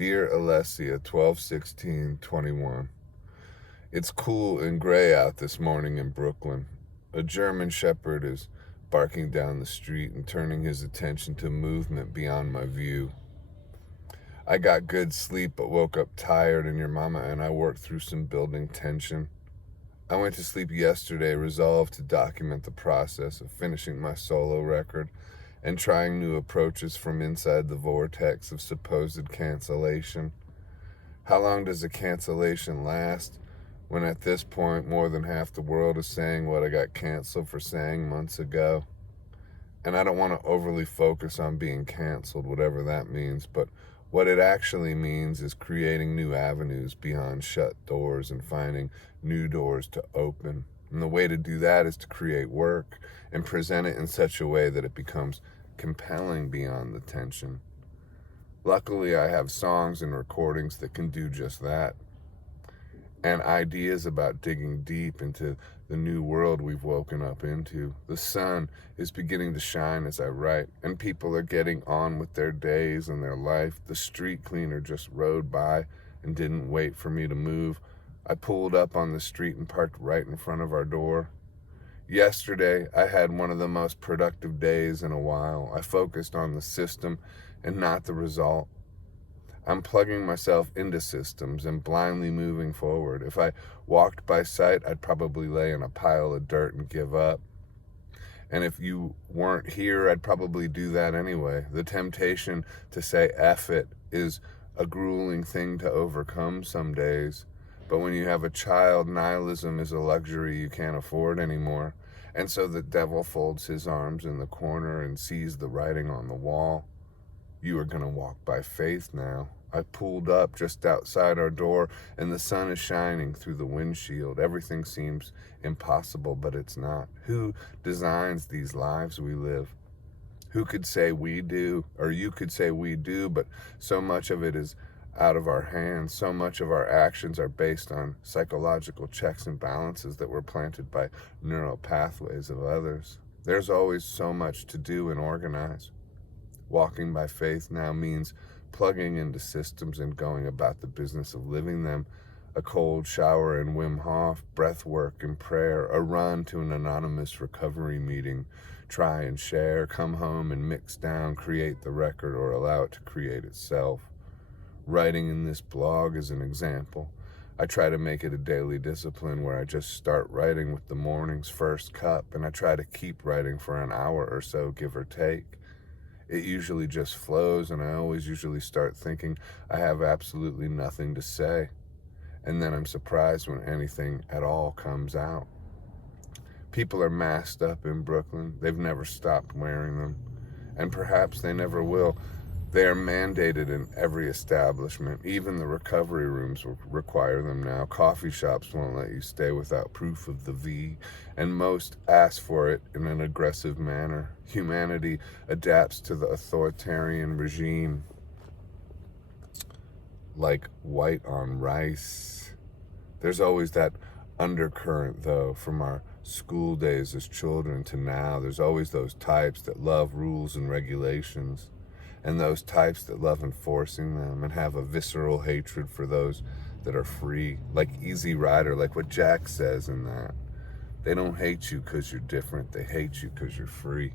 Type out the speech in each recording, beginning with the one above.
Dear Alessia, 12/16/21. It's cool and gray out this morning in Brooklyn. A German shepherd is barking down the street and turning his attention to movement beyond my view. I got good sleep but woke up tired, and your mama and I worked through some building tension. I went to sleep yesterday resolved to document the process of finishing my solo record and trying new approaches from inside the vortex of supposed cancellation. How long does a cancellation last when at this point more than half the world is saying what I got canceled for saying months ago? And I don't want to overly focus on being canceled, whatever that means, but what it actually means is creating new avenues beyond shut doors and finding new doors to open. And the way to do that is to create work and present it in such a way that it becomes compelling beyond the tension. Luckily, I have songs and recordings that can do just that, and ideas about digging deep into the new world we've woken up into. The sun is beginning to shine as I write, and people are getting on with their days and their life. The street cleaner just rode by and didn't wait for me to move. I pulled up on the street and parked right in front of our door. Yesterday, I had one of the most productive days in a while. I focused on the system and not the result. I'm plugging myself into systems and blindly moving forward. If I walked by sight, I'd probably lay in a pile of dirt and give up. And if you weren't here, I'd probably do that anyway. The temptation to say F it is a grueling thing to overcome some days. But when you have a child, nihilism is a luxury you can't afford anymore. And so the devil folds his arms in the corner and sees the writing on the wall. You are going to walk by faith now. I pulled up just outside our door, and the sun is shining through the windshield. Everything seems impossible, but it's not. Who designs these lives we live? Who could say we do, or you could say we do, but so much of it is out of our hands. So much of our actions are based on psychological checks and balances that were planted by neural pathways of others. There's always so much to do and organize. Walking by faith now means plugging into systems and going about the business of living them. A cold shower in Wim Hof, breath work and prayer, a run to an anonymous recovery meeting, try and share, come home and mix down, create the record or allow it to create itself. Writing in this blog is an example. I try to make it a daily discipline where I just start writing with the morning's first cup, and I try to keep writing for an hour or so, give or take. It usually just flows, and I always usually start thinking I have absolutely nothing to say. And then I'm surprised when anything at all comes out. People are masked up in Brooklyn. They've never stopped wearing them, and perhaps they never will. They are mandated in every establishment. Even the recovery rooms will require them now. Coffee shops won't let you stay without proof of the V, and most ask for it in an aggressive manner. Humanity adapts to the authoritarian regime like white on rice. There's always that undercurrent, though, from our school days as children to now. There's always those types that love rules and regulations, and those types that love enforcing them and have a visceral hatred for those that are free, like Easy Rider, like what Jack says in that. They don't hate you because you're different, they hate you because you're free.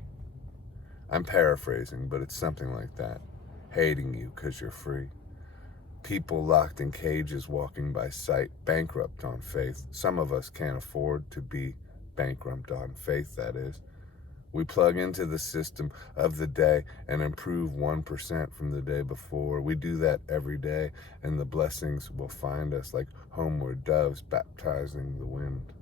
I'm paraphrasing, but it's something like that. Hating you because you're free. People locked in cages walking by sight, bankrupt on faith. Some of us can't afford to be bankrupt on faith, that is. We plug into the system of the day and improve 1% from the day before. We do that every day, and the blessings will find us like homeward doves baptizing the wind.